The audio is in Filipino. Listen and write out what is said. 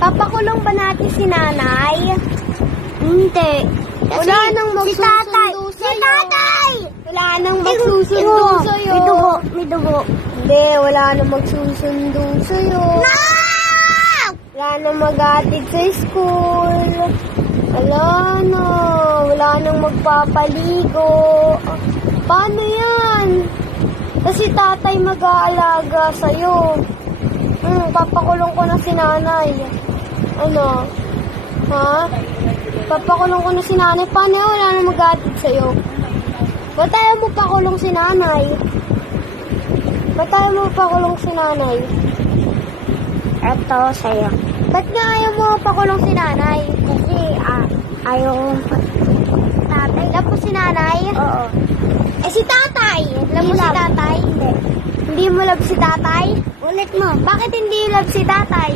Papakulong ba natin si nanay? Hindi. Wala nang magsusundo Si tatay! Wala nang magsusundo sa'yo. May dugo. Hindi, wala nang magsusundo sa'yo. No! Wala nang mag-atid sa school. Wala nang magpapaligo. Paano yan? Kasi tatay mag-aalaga sa'yo. Papakulong ko na si nanay. Ano? Ha? Papakulong ko na si nanay. Paano yan? Wala nang mag-atid sa'yo. Ba't tayo mo pakulong si nanay? Ba't tayo mo pakulong si nanay? Ito sa'yo. Ba't nga ayaw mo pakulong si nanay? Kasi ayaw Tatay? Love mo si nanay? Oo. Eh si tatay? Love mo si tatay? Hindi. Hindi mo love si tatay? Ulit mo. Bakit hindi love si tatay?